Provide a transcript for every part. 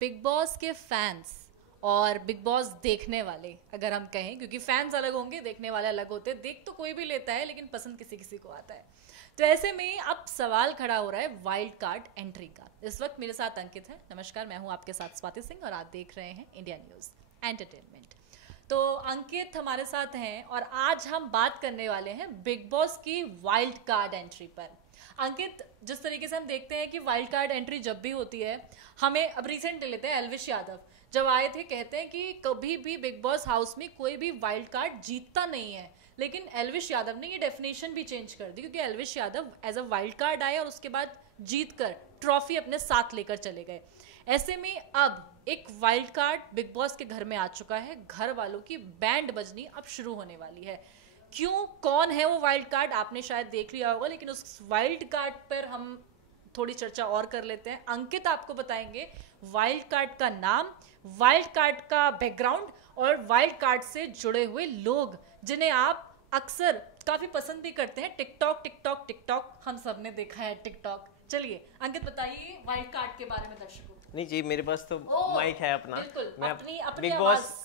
Big boss के fans और big boss देखने वाले, अगर हम कहें, क्योंकि फैंस अलग होंगे, देखने वाले अलग होते हैं। देख तो कोई भी लेता है, लेकिन पसंद किसी किसी को आता है। तो ऐसे में अब सवाल खड़ा हो रहा है वाइल्ड कार्ड एंट्री का। इस वक्त मेरे साथ अंकित है। नमस्कार, मैं हूं आपके साथ स्वाति सिंह और आप देख रहे हैं इंडिया न्यूज एंटरटेनमेंट। तो अंकित हमारे साथ हैं और आज हम बात करने वाले हैं बिग बॉस की वाइल्ड कार्ड एंट्री पर। अंकित, जिस तरीके से हम देखते हैं कि वाइल्ड कार्ड एंट्री जब भी होती है, हमें अब रिसेंट लेते हैं, एल्विश यादव जब आए थे, कहते हैं कि कभी भी बिग बॉस हाउस में कोई भी वाइल्ड कार्ड जीतता नहीं है। लेकिन एल्विश यादव ने ये डेफिनेशन भी चेंज कर दी, क्योंकि Elvish Yadav as a wild card आए और उसके बाद जीत कर ट्रॉफी अपने साथ लेकर चले गए। ऐसे में अब एक वाइल्ड कार्ड बिग बॉस के घर में आ चुका है। घर वालों की बैंड बजनी अब शुरू होने वाली है। क्यों, कौन है वो वाइल्ड कार्ड, आपने शायद देख लिया होगा, लेकिन उस वाइल्ड कार्ड पर हम थोड़ी चर्चा और कर लेते हैं। अंकित आपको बताएंगे वाइल्ड कार्ड का नाम, वाइल्ड कार्ड का बैकग्राउंड और वाइल्ड कार्ड से जुड़े हुए लोग जिन्हें आप अक्सर काफी पसंद भी करते हैं। टिकटॉक टिकटॉक टिकटॉक, हम सब ने देखा है टिकटॉक। चलिए अंकित, बताइए वाइल्ड कार्ड के बारे में दर्शकों। नहीं जी, मेरे पास तो माइक है अपना। मैं अपनी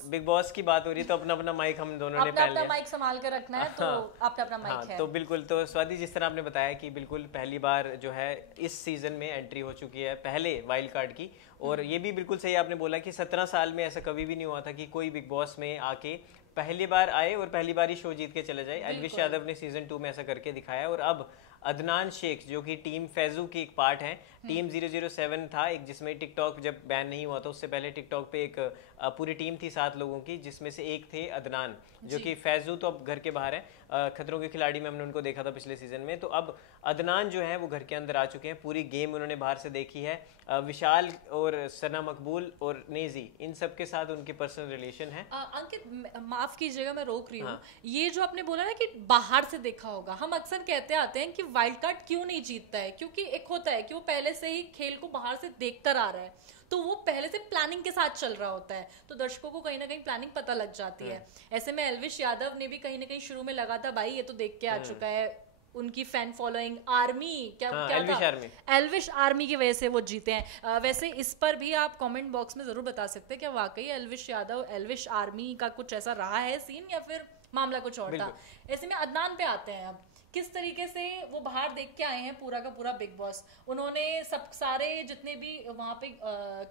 बिग बॉस की बात हो रही तो अपना अपना माइक हम दोनों ने पहन लिया। माइक संभाल कर रखना है, तो आपका अपना माइक है। तो बिल्कुल, तो स्वाति जिस तरह आपने बताया कि बिल्कुल पहली बार जो है इस सीजन में एंट्री हो चुकी है पहले वाइल्ड कार्ड की। और ये भी बिल्कुल सही आपने बोला कि 17 साल में ऐसा कभी भी नहीं हुआ था कि कोई बिग बॉस में आके पहली बार आए और पहली बार ही शो जीत के चले जाए। एल्विश यादव ने सीजन 2 में ऐसा करके दिखाया। और अब अदनान शेख जो कि टीम फैजू की एक पार्ट है, टीम 007 था एक, जिसमें टिकटॉक जब बैन नहीं हुआ था उससे पहले टिकटॉक पे एक पूरी टीम थी 7 लोगों की, जिसमें से एक थे अदनान, जो कि फैजू तो अब घर के बाहर है। खतरों के खिलाड़ी में हमने उनको देखा था पिछले सीजन में। तो अब अदनान जो है वो घर के अंदर आ चुके हैं। पूरी गेम उन्होंने बाहर से देखी है। विशाल और सना मकबूल और नेजी, इन सब के साथ उनकी पर्सनल रिलेशन है। अंकित, माफ कीजिएगा, मैं रोक रही हूँ। ये जो आपने बोला ना कि बाहर से देखा होगा, हम अक्सर कहते आते हैं कि वाइल्ड कार्ड क्यों नहीं जीतता है, क्योंकि एक होता है कि वो पहले से ही खेल को बाहर से देखकर आ रहा है, तो वो पहले से प्लानिंग के साथ चल रहा होता है, तो दर्शकों को कहीं ना कहीं प्लानिंग पता लग जाती है। ऐसे में एल्विश यादव ने भी कहीं ना कहीं शुरू में लगा था, भाई ये तो देख के आ चुका है, उनकी फैन फॉलोइंग आर्मी क्या एल्विश था, आर्मी, एल्विश आर्मी की वजह से वो जीते हैं। वैसे इस पर भी आप कमेंट बॉक्स में जरूर बता सकते हैं क्या वाकई एल्विश यादव एल्विश आर्मी का कुछ ऐसा रहा है सीन, या फिर मामला कुछ और था। ऐसे में अदनान पे आते हैं। अब किस तरीके से वो बाहर देख के आए हैं पूरा का पूरा बिग बॉस, उन्होंने सब सारे जितने भी वहां पे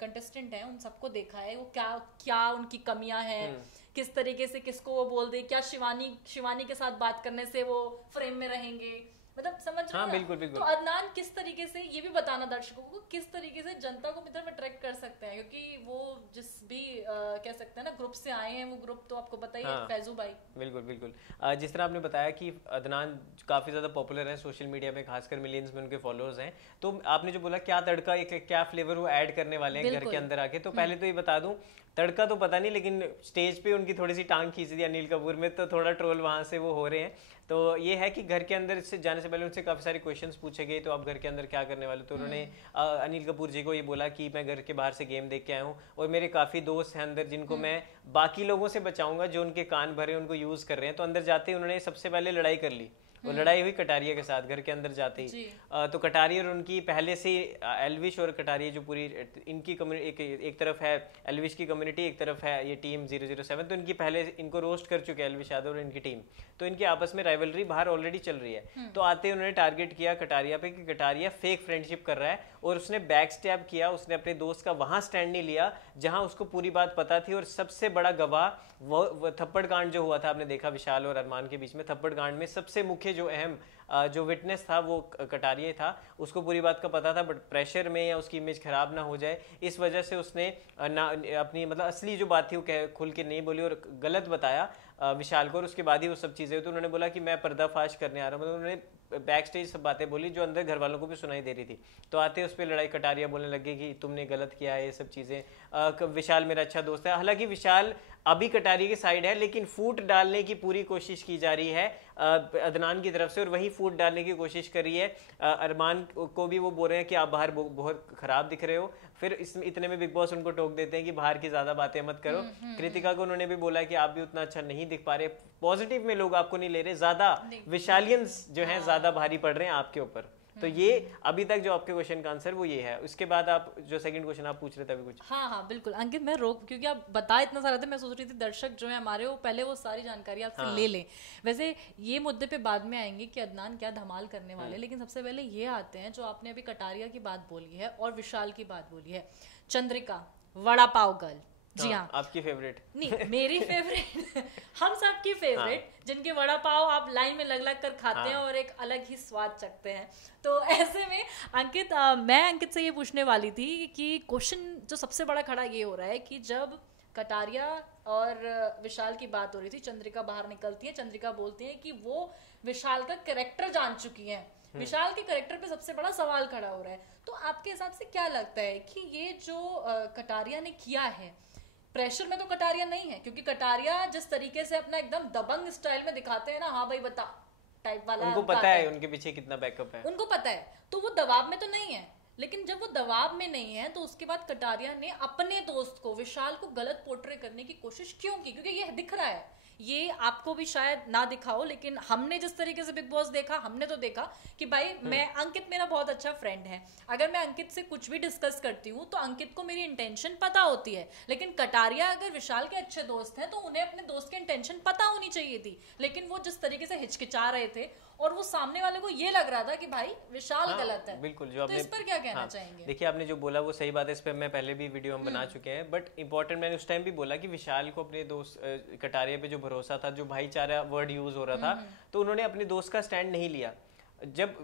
कंटेस्टेंट हैं उन सबको देखा है, वो क्या क्या उनकी कमियां हैं, किस तरीके से किसको वो बोल दे, क्या शिवानी के साथ बात करने से वो फ्रेम में रहेंगे, मतलब समझ रहे हैं। बिल्कुल बिल्कुल। तो अदनान किस तरीके से, ये भी बताना दर्शकों को, किस तरीके से जनता को इधर अट्रैक्ट कर सकते हैं, क्योंकि वो जिस भी कह सकते हैं ना ग्रुप से आए हैं, वो ग्रुप तो आपको पता ही है, फैजू भाई। बिल्कुल बिल्कुल। जिस तरह आपने बताया कि अदनान काफी ज्यादा पॉपुलर है सोशल मीडिया में, खासकर मिलियंस में उनके फॉलोअर्स हैं। तो आपने जो बोला क्या तड़का, एक क्या फ्लेवर वो ऐड करने वाले हैं घर के अंदर आके, तो पहले तो ये बता दूं, तड़का तो पता नहीं, लेकिन स्टेज पे उनकी थोड़ी सी टांग खींच दी अनिल कपूर में, तो थोड़ा ट्रोल वहां से वो हो रहे हैं। तो ये है कि घर के अंदर से जाने से पहले उनसे काफी सारे क्वेश्चंस पूछे गए, तो आप घर के अंदर क्या करने वाले, तो उन्होंने अनिल कपूर जी को ये बोला कि मैं घर के बाहर से गेम देख के आया हूँ और मेरे काफी दोस्त हैं अंदर जिनको मैं बाकी लोगों से बचाऊंगा जो उनके कान भरे उनको यूज कर रहे हैं। तो अंदर जाते ही उन्होंने सबसे पहले लड़ाई कर ली। वो लड़ाई हुई कटारिया के साथ घर के अंदर जाते ही। तो कटारिया और उनकी पहले से एल्विश और कटारिया जो पूरी इनकी कम्युनिटी, एक तरफ है एल्विश की कम्युनिटी, एक तरफ है ये टीम 007, तो इनकी पहले इनको रोस्ट कर चुके हैं एल्विश यादव और इनकी टीम। तो इनकी आपस में राइवलरी बाहर ऑलरेडी चल रही है। तो आते ही उन्होंने टारगेट किया कटारिया पे कि कटारिया फेक फ्रेंडशिप कर रहा है, और उसने बैक स्टैब किया, उसने अपने दोस्त का वहां स्टैंड नहीं लिया जहां उसको पूरी बात पता थी। और सबसे बड़ा गवाह वो थप्पड़ कांड जो हुआ था, आपने देखा विशाल और अरमान के बीच में थप्पड़ कांड में सबसे मुख्य जो अहम जो विटनेस था वो कटारिया था। उसको पूरी बात का पता था, बट प्रेशर में या उसकी इमेज खराब ना हो जाए इस वजह से उसने अपनी मतलब असली जो बात थी वो खुल के नहीं बोली और गलत बताया विशाल को। और उसके बाद ही वो सब चीजें, तो उन्होंने बोला कि मैं पर्दाफाश करने आ रहा हूँ, मतलब उन्होंने बैक स्टेज सब बातें बोली जो अंदर घर वालों को भी सुनाई दे रही थी। तो आते उस पर लड़ाई, कटारिया बोलने लगे कि तुमने गलत किया है, ये सब चीजें। विशाल मेरा अच्छा दोस्त है, हालांकि विशाल अभी कटारिया की साइड है, लेकिन फूट डालने की पूरी कोशिश की जा रही है अदनान की तरफ से, और वही फूट डालने की कोशिश कर रही है। अरमान को भी वो बोल रहे हैं कि आप बाहर बहुत खराब दिख रहे हो, फिर इतने में बिग बॉस उनको टोक देते हैं कि बाहर की ज्यादा बातें मत करो। कृतिका को उन्होंने भी बोला कि आप भी उतना अच्छा नहीं दिख पा रहे, पॉजिटिव में लोग आपको नहीं ले रहे, ज्यादा विशालियंस जो है ज्यादा भारी पड़ रहे हैं आपके ऊपर। तो ये अभी तक जो आपके क्वेश्चन का आंसर वो ये है। उसके बाद आप जो सेकंड क्वेश्चन आप पूछ रहे थे अभी कुछ। हाँ हाँ बिल्कुल अंकित, मैं रोक क्योंकि आप बता इतना सारा थे, मैं सोच रही थी दर्शक जो है हमारे वो पहले वो सारी जानकारी आपसे ले लें। वैसे ये मुद्दे पे बाद में आएंगे कि अदनान क्या धमाल करने वाले, लेकिन सबसे पहले ये आते हैं जो आपने अभी कटारिया की बात बोली है और विशाल की बात बोली है। चंद्रिका वड़ा पाव गर्ल, जी हाँ आपकी फेवरेट नहीं मेरी फेवरेट हम सब की फेवरेट, जिनके वड़ा पाव आप लाइन में लग लग कर खाते हैं और एक अलग ही स्वाद चखते हैं। तो ऐसे में अंकित मैं अंकित से ये पूछने वाली थी कि क्वेश्चन जो सबसे बड़ा खड़ा ये हो रहा है कि जब कटारिया और विशाल की बात हो रही थी, चंद्रिका बाहर निकलती है, चंद्रिका बोलती है कि वो विशाल का कैरेक्टर जान चुकी है, विशाल के कैरेक्टर पे सबसे बड़ा सवाल खड़ा हो रहा है। तो आपके हिसाब से क्या लगता है कि ये जो कटारिया ने किया है, प्रेशर में तो कटारिया नहीं है, क्योंकि कटारिया जिस तरीके से अपना एकदम दबंग स्टाइल में दिखाते हैं ना, हाँ भाई बता टाइप वाला, उनको पता है उनके पीछे कितना बैकअप है, उनको पता है, तो वो दबाव में तो नहीं है। लेकिन जब वो दबाव में नहीं है तो उसके बाद कटारिया ने अपने दोस्त को विशाल को गलत पोर्ट्रे करने की कोशिश क्यों की? क्योंकि ये दिख रहा है, ये आपको भी शायद ना दिखाओ, लेकिन हमने जिस तरीके से बिग बॉस देखा, हमने तो देखा कि भाई मैं अंकित मेरा बहुत अच्छा फ्रेंड है, अगर मैं अंकित से कुछ भी डिस्कस करती हूँ तो अंकित को मेरी इंटेंशन पता होती है। लेकिन कटारिया अगर विशाल के अच्छे दोस्त हैं तो उन्हें अपने दोस्त की इंटेंशन पता होनी चाहिए थी, लेकिन वो जिस तरीके से हिचकिचा रहे थे और वो सामने वाले को ये लग रहा था कि भाई विशाल गलत है। बिल्कुल, जो तो आपने इस पर क्या कहना चाहेंगे? देखिए आपने जो बोला वो सही बात है, इस पर मैं पहले भी वीडियो हम बना चुके हैं, बट इंपॉर्टेंट मैंने उस टाइम भी बोला कि विशाल को अपने दोस्त कटारिया पे जो भरोसा था, जो भाईचारा वर्ड यूज हो रहा था, तो उन्होंने अपने दोस्त का स्टैंड नहीं लिया। जब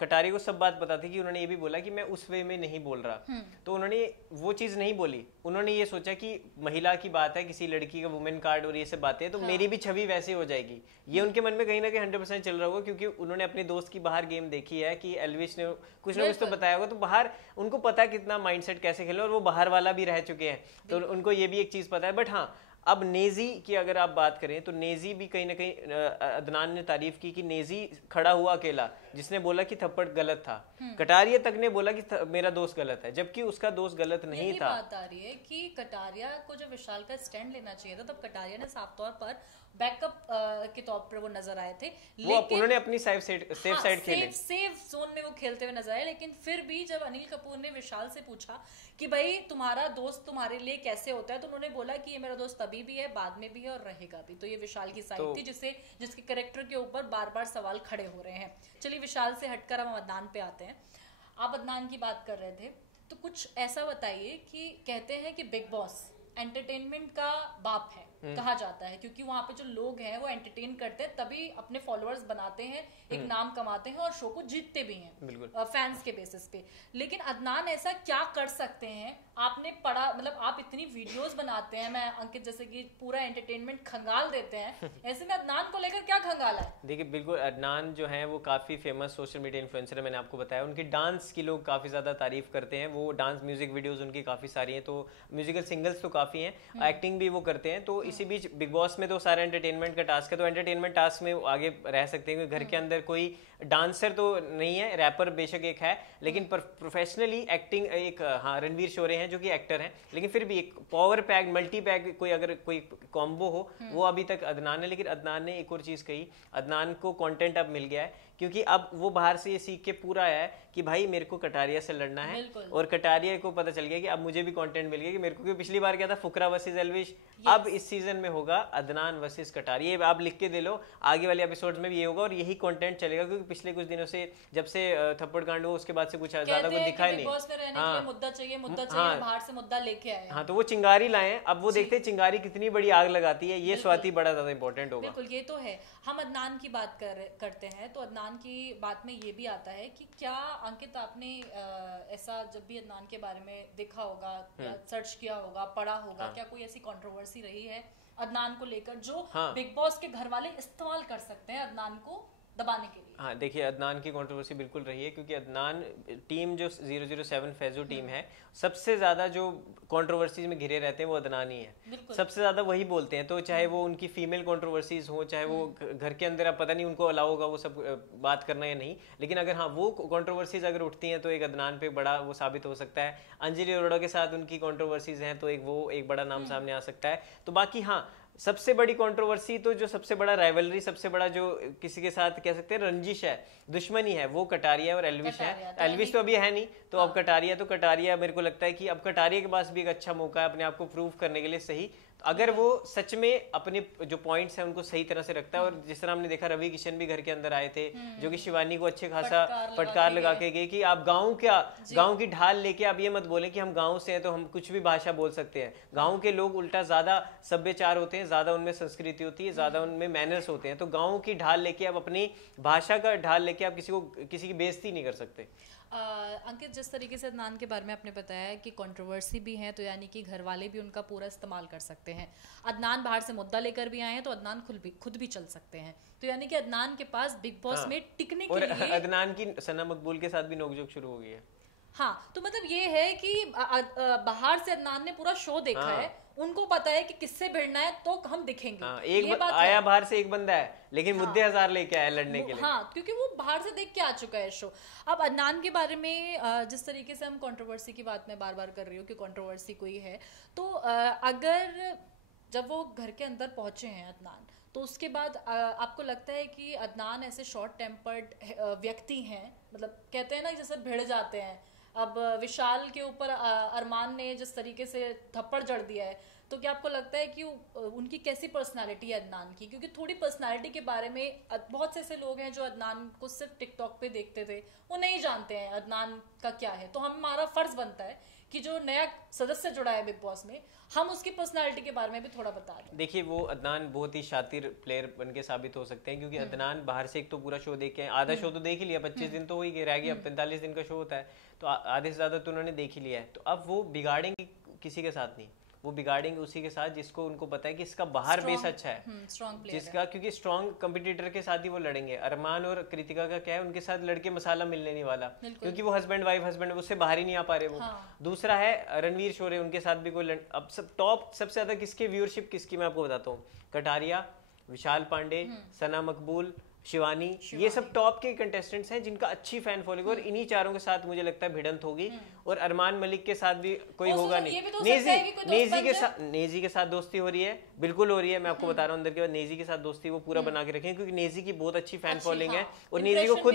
कटारिया को सब बात पता थी कि उन्होंने ये भी बोला कि मैं उस वे में नहीं बोल रहा, तो उन्होंने वो चीज नहीं बोली। उन्होंने ये सोचा कि महिला की बात है, किसी लड़की का वुमेन कार्ड और ये सब बातें, तो मेरी भी छवि वैसे हो जाएगी, ये उनके मन में कहीं ना कहीं 100% चल रहा होगा, क्योंकि उन्होंने अपने दोस्त की बाहर गेम देखी है कि एल्विश ने कुछ ना कुछ तो बताया होगा, तो बाहर उनको पता है कितना माइंडसेट कैसे खेले, और वो बाहर वाला भी रह चुके हैं, तो उनको ये भी एक चीज पता है। बट हाँ, अब नेजी की अगर आप बात करें तो नेजी भी कहीं ना कहीं अदनान ने तारीफ की कि नेजी खड़ा हुआ अकेला, जिसने बोला कि थप्पड़ गलत था। कटारिया तक ने बोला कि मेरा दोस्त गलत है, जबकि उसका दोस्त गलत नहीं था। बात आ रही है कि कटारिया को जब विशाल का स्टैंड लेना चाहिए था, तब कटारिया ने साफ तौर पर बैकअप के तौर पर वो नजर आए थे, लेकिन उन्होंने अपनी सेफ साइड खेली, सेफ जोन में वो खेलते हुए नजर आए। लेकिन फिर भी जब अनिल कपूर ने विशाल से पूछा कि भाई तुम्हारा दोस्त तुम्हारे लिए कैसे होता है, तो उन्होंने बोला कि ये मेरा दोस्त अभी भी है, बाद में भी है और रहेगा भी। तो ये विशाल की साइड थी जिसके कैरेक्टर के ऊपर बार बार सवाल खड़े हो रहे हैं। चलिए विशाल से हटकर हम अदनान पे आते हैं। आप अदनान की बात कर रहे थे, तो कुछ ऐसा बताइए कि कहते हैं कि बिग बॉस एंटरटेनमेंट का बाप है कहा जाता है, क्योंकि वहां पे जो लोग हैं वो एंटरटेन करते हैं, तभी अपने फॉलोअर्स बनाते हैं, एक नाम कमाते हैं और शो को जीतते भी हैं फैंस के बेसिस पे। लेकिन अदनान ऐसा क्या कर सकते हैं? आपने पढ़ा, मतलब आप इतनी वीडियोस बनाते हैं, मैं अंकित जैसे कि पूरा एंटरटेनमेंट खंगाल देते हैं, ऐसे में अदनान को लेकर क्या खंगाला है? देखिए बिल्कुल, अदनान जो है वो काफी फेमस सोशल मीडिया इन्फ्लुएंसर है, मैंने आपको बताया। उनकी डांस की लोग काफी ज्यादा तारीफ करते हैं, वो डांस म्यूजिक वीडियोस उनकी काफी सारी हैं, तो म्यूजिकल सिंगल्स तो काफी हैं, एक्टिंग भी वो करते हैं। तो इसी बीच बिग बॉस में तो सारा एंटरटेनमेंट का टास्क है, तो एंटरटेनमेंट टास्क में आगे रह सकते हैं। घर के अंदर कोई डांसर तो नहीं है, रैपर बेशक एक है, लेकिन प्रोफेशनली एक्टिंग एक हाँ रणवीर शोरे हैं जो कि एक्टर हैं, लेकिन फिर भी एक पावर पैक मल्टी पैक कोई अगर कोई कॉम्बो हो वो अभी तक अदनान है। लेकिन अदनान ने एक और चीज कही, अदनान को कंटेंट अब मिल गया है, क्योंकि अब वो बाहर से ये सीख के पूरा आया है कि भाई मेरे को कटारिया से लड़ना है, और कटारिया को पता चल गया कि अब मुझे भी कंटेंट मिल गया कि मेरे को, क्योंकि पिछली बार क्या था फुकरा वर्सेस एल्विश, अब इस सीजन में होगा अदनान वर्सेस कटारिया। आप लिख के दे लो, आगे वाले एपिसोड्स में भी ये होगा और यही कंटेंट चलेगा, क्योंकि पिछले कुछ दिनों से जब से थप्पड़ कांड हुआ उसके बाद से कुछ ज्यादा कुछ दिखा ही नहीं। हाँ, मुद्दा चाहिए बाहर से मुद्दा लेके आए। हाँ, तो वो चिंगारी लाए, अब वो देखते हैं चिंगारी कितनी बड़ी आग लगाती है, ये स्वाति बड़ा ज्यादा इंपॉर्टेंट होगा। बिल्कुल, ये तो है। हम अदनान की बात करते हैं, तो अदनान की बात में ये भी आता है कि क्या अंकित आपने ऐसा जब भी अदनान के बारे में देखा होगा, सर्च किया होगा, पढ़ा होगा, क्या कोई ऐसी कंट्रोवर्सी रही है अदनान को लेकर जो बिग बॉस के घर वाले इस्तेमाल कर सकते हैं अदनान को दबाने के लिए? हाँ, देखिए अदनान की कंट्रोवर्सी बिल्कुल रही है, क्योंकि अदनान टीम जो 007 फैजो टीम है, सबसे ज्यादा जो कंट्रोवर्सीज में घिरे रहते हैं वो अदनान ही है, सबसे ज्यादा वही बोलते हैं। तो चाहे वो उनकी फीमेल कंट्रोवर्सीज हो, चाहे वो घर के अंदर, अब पता नहीं उनको अलाउ होगा वो सब बात करना या नहीं, लेकिन अगर हाँ वो कंट्रोवर्सीज अगर उठती हैं तो एक अदनान पे बड़ा वो साबित हो सकता है। अंजलि अरोड़ा के साथ उनकी कंट्रोवर्सीज हैं तो एक बड़ा नाम सामने आ सकता है। तो बाकी हाँ, सबसे बड़ी कंट्रोवर्सी तो जो सबसे बड़ा राइवलरी, सबसे बड़ा जो किसी के साथ कह सकते हैं रंजिश है, दुश्मनी है, वो कटारिया और एल्विश है। एल्विश तो अभी है नहीं, तो अब कटारिया, तो कटारिया मेरे को लगता है कि अब कटारिया के पास भी एक अच्छा मौका है अपने आप को प्रूव करने के लिए। सही, अगर वो सच में अपने जो पॉइंट्स हैं उनको सही तरह से रखता है, और जिस तरह हमने देखा रवि किशन भी घर के अंदर आए थे, जो कि शिवानी को अच्छे खासा फटकार लगा के गए कि आप गांव की ढाल लेके आप ये मत बोले कि हम गांव से हैं तो हम कुछ भी भाषा बोल सकते हैं। गांव के लोग उल्टा ज्यादा सभ्यचार होते हैं, ज्यादा उनमें संस्कृति होती है, ज्यादा उनमें मैनर्स होते हैं। तो गांव की ढाल लेके आप अपनी भाषा का ढाल लेके आप किसी की बेइज्जती नहीं कर सकते। अंकित, जिस तरीके से अदनान के बारे में आपने बताया है कि कंट्रोवर्सी भी है, तो यानी कि घर वाले भी उनका पूरा इस्तेमाल कर सकते हैं। अदनान बाहर से मुद्दा लेकर भी आए हैं तो अदनान खुद भी चल सकते हैं, तो यानी कि अदनान के पास बिग बॉस में टिकने के लिए अदनान की सना मकबूल के साथ भी नोकझोंक शुरू हो गई है। हाँ, तो मतलब ये है कि बाहर से अदनान ने पूरा शो देखा है, उनको पता है कि किससे भिड़ना है तो हम दिखेंगे। एक आया बाहर से एक बंदा है, लेकिन मुद्दे हजार लेके आया लड़ने के लिए। हाँ, क्योंकि वो बाहर से देख के आ चुका है शो। अब अदनान के बारे में जिस तरीके से हम कंट्रोवर्सी की बात मैं बार बार कर रही हूँ कि कंट्रोवर्सी कोई है, तो अगर जब वो घर के अंदर पहुंचे हैं अदनान, तो उसके बाद आपको लगता है कि अदनान ऐसे शॉर्ट टेम्पर्ड व्यक्ति हैं, मतलब कहते हैं ना जैसे भिड़ जाते हैं। अब विशाल के ऊपर अरमान ने जिस तरीके से थप्पड़ जड़ दिया है, तो क्या आपको लगता है कि उनकी कैसी पर्सनालिटी है अदनान की? क्योंकि थोड़ी पर्सनालिटी के बारे में बहुत से ऐसे लोग हैं जो अदनान को सिर्फ टिकटॉक पे देखते थे, वो नहीं जानते हैं अदनान का क्या है। तो हमारा फर्ज बनता है कि जो नया सदस्य जुड़ा है बिग बॉस में, हम उसकी पर्सनालिटी के बारे में भी थोड़ा बता दें। देखिए, वो अदनान बहुत ही शातिर प्लेयर बन के साबित हो सकते हैं, क्योंकि अदनान बाहर से एक तो पूरा शो देख के आधा शो तो देख ही लिया, 25 दिन तो हो ही गए, रह गया, 45 दिन का शो होता है, तो आधे से ज्यादा तो उन्होंने देख ही लिया है। तो अब वो बिगाड़ेंगे किसी के साथ नहीं, वो बिगाड़ेंगे उसी के साथ जिसको उनको पता है कि इसका बाहर बेस अच्छा है, जिसका, क्योंकि स्ट्रॉन्ग कंपटीटर के साथ ही वो लड़ेंगे। अरमान और कृतिका का क्या है, उनके साथ लड़के मसाला मिलने नहीं वाला, क्योंकि वो हस्बैंड वाइफ उससे बाहर ही नहीं आ पा रहे वो। दूसरा है रणवीर शोरे, उनके साथ भी कोई अब सब टॉप सबसे ज्यादा किसके व्यूअरशिप किसकी मैं आपको बताता हूँ, कटारिया, विशाल पांडे, सना मकबूल, शिवानी, ये सब टॉप के कंटेस्टेंट्स हैं जिनका अच्छी फैन फॉलोइंग, और इन्हीं चारों के साथ मुझे लगता है भिड़ंत होगी। और अरमान मलिक के साथ भी कोई होगा नहीं। नेजी के साथ दोस्ती हो रही है, बिल्कुल हो रही है, मैं आपको बता रहा हूँ। अंदर के बाद नेजी के साथ दोस्ती वो पूरा बना के रखें, क्योंकि नेजी की बहुत अच्छी फैन फॉलोइंग है, और नेजी को खुद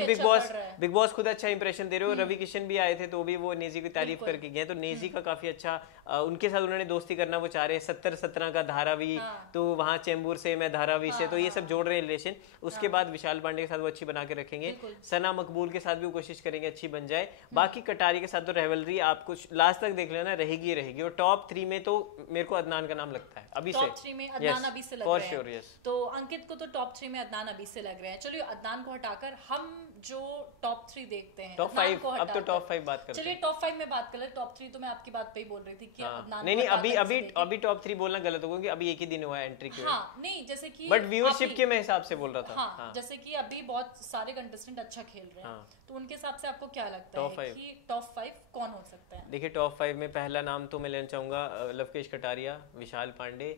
बिग बॉस खुद अच्छा इंप्रेशन दे रहे हो। रवि किशन भी आए थे तो भी वो नेजी की तारीफ करके गए, तो नेजी का काफी अच्छा उनके साथ उन्होंने दोस्ती करना वो चाह रहे हैं। 70-17 का धारावी, तो वहाँ चेंबूर से, मैं धारावी से, तो ये सब जोड़ रहे हैं रिलेशन। उसके बाद विशाल पांडे के साथ वो अच्छी बना के रखेंगे, सना मकबूल के साथ भी वो कोशिश करेंगे अच्छी बन जाए। बाकी कटारी के साथ तो रिवलरी आपको लास्ट तक देख लेना, रहेगी। और टॉप 3 में तो मेरे को अदनान का नाम लगता है अभी से। टॉप 3 में अदनान अभी से लग रहे हैं। तो अंकित को तो टॉप 3 में अदनान अभी से लग रहे हैं। चलिए, अदनान को हटाकर हम जो टॉप 3 देखते हैं, टॉप 5, अब तो टॉप 5 बात करते हैं। चलिए टॉप 5 में बात कर ले। टॉप 3 तो मैं आपकी बात पे ही बोल रही थी कि अदनान नहीं, अभी टॉप 3 बोलना गलत होगा, क्योंकि अभी एक ही दिन हुआ है एंट्री के। हाँ, नहीं, जैसे कि बट व्यूअरशिप के मैं हिसाब से बोल रहा था। हाँ, जैसे कि अभी बहुत सारे कंटेस्टेंट अच्छा खेल रहे हैं, तो उनके हिसाब से आपको क्या लगता है कि टॉप 5 कौन हो सकता है? देखिए, टॉप 5 में पहला नाम तो मैं लेना चाहूंगा लवकेश कटारिया, विशाल पांडे,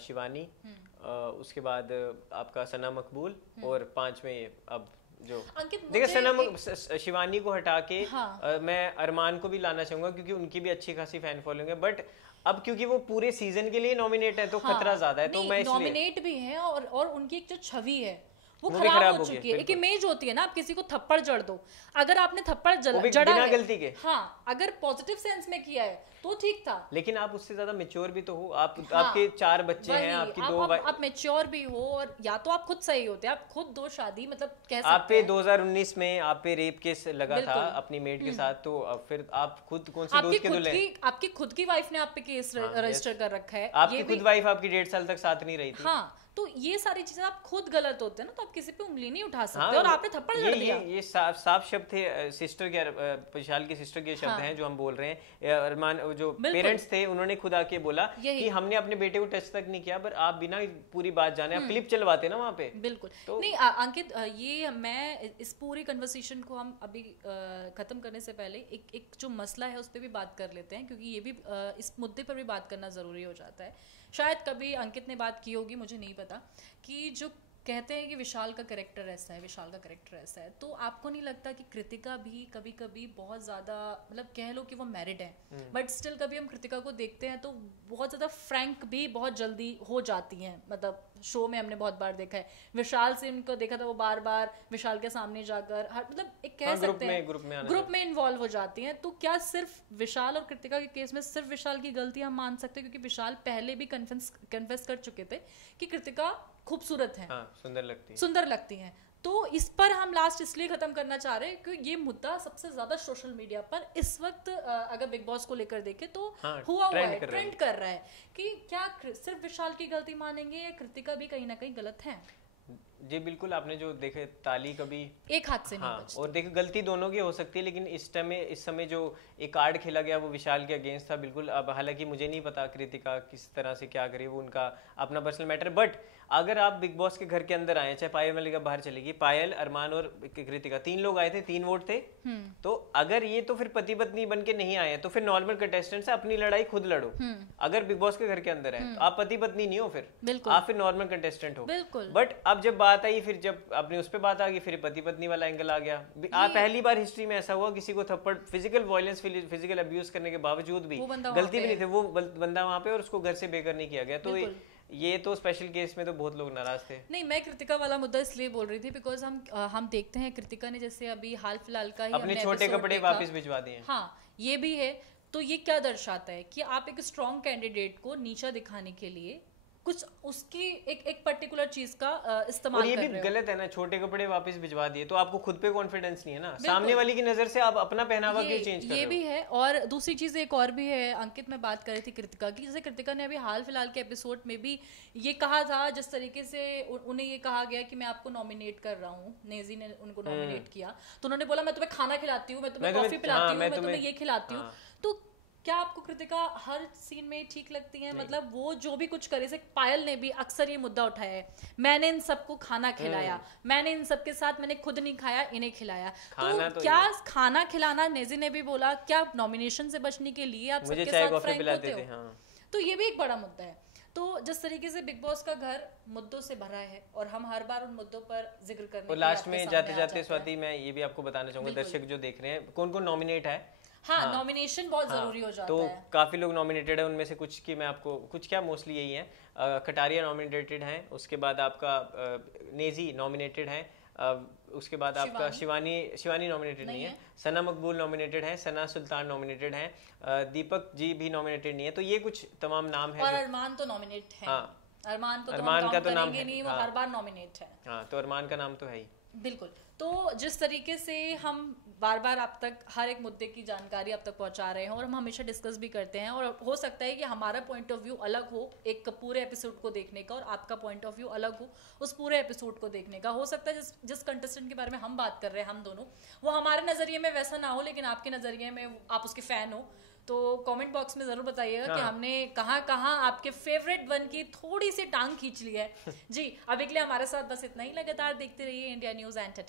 शिवानी, उसके बाद आपका सना मकबूल, और 5 में अब जो देखिए सना शिवानी को हटा के मैं अरमान को भी लाना चाहूंगा, क्योंकि उनकी भी अच्छी खासी फैन फॉलोइंग है। बट अब क्योंकि वो पूरे सीजन के लिए नॉमिनेट है, तो खतरा ज्यादा है, तो मैं इसलिए नॉमिनेट भी है, और उनकी एक जो छवि है वो खराब हो चुकी है। एक इमेज होती है ना, आप किसी को थप्पड़ जड़ दो, अगर आपने थप्पड़ जड़ा बिना गलती के, हाँ, अगर पॉजिटिव सेंस में किया है तो ठीक था, लेकिन आप उससे ज्यादा मैच्योर भी तो हो। आपके 4 बच्चे हैं, आपकी 2 आप मैच्योर भी हो, और या तो आप खुद सही होते, आप खुद 2 शादी मतलब कह सकते हैं। आप पे 2019 में आप पे रेप केस लगा था अपनी मेड के साथ, तो फिर आप खुद कौन से दूध के दूल्हे? आपकी खुद की वाइफ ने आप पे केस रजिस्टर कर रखा है, आपकी खुद वाइफ आपकी 1.5 साल तक साथ नहीं रही थी। हाँ, तो ये सारी चीजें आप खुद गलत होते हैं ना, तो आप किसी पे उंगली नहीं उठा सकते। और आपने थप्पड़ जड़ दिया। ये साफ शब्द थे सिस्टर के, विशाल के सिस्टर के शब्द हैं जो हम बोल रहे हैं। अरमान जो पेरेंट्स थे उन्होंने खुद आके बोला कि हमने अपने बेटे को टच तक नहीं किया, पर आप बिना पूरी बात जाने आप क्लिप चलवाते ना वहाँ पे। बिल्कुल तो नहीं अंकित, ये मैं इस पूरी कन्वर्सेशन को हम अभी खत्म करने से पहले एक जो मसला है उस पर भी बात कर लेते हैं, क्योंकि ये भी इस मुद्दे पर भी बात करना जरूरी हो जाता है। शायद कभी अंकित ने बात की होगी, मुझे नहीं पता, कि जो कहते हैं कि विशाल का कैरेक्टर ऐसा है, विशाल का कैरेक्टर ऐसा है, तो आपको नहीं लगता कि कृतिका भी कभी कभी बहुत ज़्यादा, मतलब कह लो कि वो मैरिड है बट स्टिल कभी हम कृतिका को देखते हैं तो बहुत ज़्यादा फ्रैंक भी बहुत जल्दी हो जाती हैं, मतलब शो में हमने बहुत बार देखा है, विशाल से उनको देखा था वो बार बार विशाल के सामने जाकर मतलब एक कह सकते हैं ग्रुप में इन्वॉल्व हो जाती हैं। तो क्या सिर्फ विशाल और कृतिका के केस में सिर्फ विशाल की गलती हम मान सकते हैं, क्योंकि विशाल पहले भी कन्फेस कर चुके थे कि कृतिका खूबसूरत है, सुंदर लगती हैं। तो इस पर हम लास्ट इसलिए खत्म करना चाह रहे हैं क्योंकि ये मुद्दा सबसे ज्यादा सोशल मीडिया पर इस वक्त अगर बिग बॉस को लेकर देखें तो हुआ है, ट्रेंड कर रहा है कि क्या सिर्फ विशाल की गलती मानेंगे या कृतिका भी कहीं ना कहीं गलत है। जी बिल्कुल, आपने जो देखे ताली कभी एक हाथ से नहीं बचती। और देखो गलती दोनों की हो सकती है, लेकिन इस समय जो एक कार्ड खेला गया वो विशाल के अगेंस्ट था बिल्कुल। अब हालांकि मुझे नहीं पता कृतिका किस तरह से क्या करे, वो उनका अपना पर्सनल मैटर। बट अगर आप बिग बॉस के घर के अंदर आए, चाहे पायल मलिका बाहर चलेगी, पायल, अरमान और कृतिका 3 लोग आए थे, 3 वोट थे। तो अगर ये तो फिर पति पत्नी बन के नहीं आए तो फिर नॉर्मल कंटेस्टेंट से अपनी लड़ाई खुद लड़ो। अगर बिग बॉस के घर के अंदर है तो आप पति पत्नी नहीं हो, फिर आप फिर नॉर्मल कंटेस्टेंट हो। बट अब जब बात आई, फिर जब अपने उस पर बात आ गई, फिर पति पत्नी वाला एंगल आ गया। पहली बार हिस्ट्री में ऐसा हुआ किसी को थप्पड़, फिजिकल वायलेंस, फिजिकल अब्यूज करने के बावजूद भी गलती भी नहीं थी, वो बंदा वहां पे और उसको घर से बेघर नहीं किया गया। तो ये तो स्पेशल केस में तो बहुत लोग नाराज थे। नहीं, मैं कृतिका वाला मुद्दा इसलिए बोल रही थी बिकॉज हम देखते हैं कृतिका ने जैसे अभी हाल फिलहाल का ही अपने छोटे कपड़े वापस भिजवा दिए। हाँ, ये भी है। तो ये क्या दर्शाता है कि आप एक स्ट्रॉन्ग कैंडिडेट को नीचा दिखाने के लिए कुछ उसकी एक पर्टिकुलर चीज का इस्तेमाल कर रहे हो। और ये भी गलत है ना, छोटे कपड़े वापस भिजवा दिए तो आपको खुद पे कॉन्फिडेंस नहीं है ना, सामने वाली की नजर से आप अपना पहनावा क्यों चेंज कर रहे हो। ये भी है। और दूसरी चीज एक और भी है, अंकित में बात कर रही थी कृतिका की, जैसे कृतिका ने अभी हाल फिलहाल के एपिसोड में भी ये कहा था, जिस तरीके से उन्हें ये कहा गया कि मैं आपको नॉमिनेट कर रहा हूँ, नेजी ने उनको नॉमिनेट किया, तो उन्होंने बोला मैं तुम्हें खाना खिलाती हूँ, मैं तुम्हें कॉफी पिलाती हूँ, मैं तुम्हें ये खिलाती हूँ। तो क्या आपको कृतिका हर सीन में ठीक लगती है? मतलब वो जो भी कुछ करे, जैसे पायल ने भी अक्सर ये मुद्दा उठाया है, मैंने इन सबको खाना खिलाया, मैंने इन सबके साथ, मैंने खुद नहीं खाया, इन्हें खिलाया। तो क्या खाना खिलाना, नेजी ने भी बोला, क्या नॉमिनेशन से बचने के लिए आप सबके साथ फ्रैंक होते हो? तो ये भी एक बड़ा मुद्दा है। तो जिस तरीके से बिग बॉस का घर मुद्दों से भरा है और हम हर बार उन मुद्दों पर जिक्र करने और लास्ट में जाते जाते स्वाति, मैं ये भी आपको बताना चाहूंगा, दर्शक जो देख रहे हैं कौन कौन नॉमिनेट है। हाँ, नॉमिनेशन बहुत जरूरी हो जाता है। तो काफी लोग नॉमिनेटेड है, उनमें से कुछ की मैं आपको, कुछ क्या मोस्टली यही है, कटारिया नॉमिनेटेड है, उसके बाद आपका नेजी नॉमिनेटेड है, उसके बाद आपका शिवानी नॉमिनेटेड नहीं है, सना मकबूल नॉमिनेटेड है, सना सुल्तान नॉमिनेटेड है, दीपक जी भी नॉमिनेटेड नहीं है। तो ये कुछ तमाम नाम है। और अरमान तो नॉमिनेट है। हाँ, अरमान का तो नाम नहीं, वो हर बार नॉमिनेट है। हाँ, तो अरमान का नाम तो है ही। बिल्कुल। तो जिस तरीके से हम बार बार आप तक हर एक मुद्दे की जानकारी आप तक पहुंचा रहे हैं और हम हमेशा डिस्कस भी करते हैं, और हो सकता है कि हमारा पॉइंट ऑफ व्यू अलग हो एक पूरे एपिसोड को देखने का और आपका पॉइंट ऑफ व्यू अलग हो उस पूरे एपिसोड को देखने का। हो सकता है जिस कंटेस्टेंट के बारे में हम बात कर रहे हैं हम दोनों, वो हमारे नजरिए में वैसा ना हो, लेकिन आपके नजरिए में आप उसके फैन हो। तो कमेंट बॉक्स में जरूर बताइएगा कि हमने कहाँ आपके फेवरेट वन की थोड़ी सी टांग खींच ली है। जी, अभी के लिए हमारे साथ बस इतना ही। लगातार देखते रहिए इंडिया न्यूज एंटरटेनमेंट।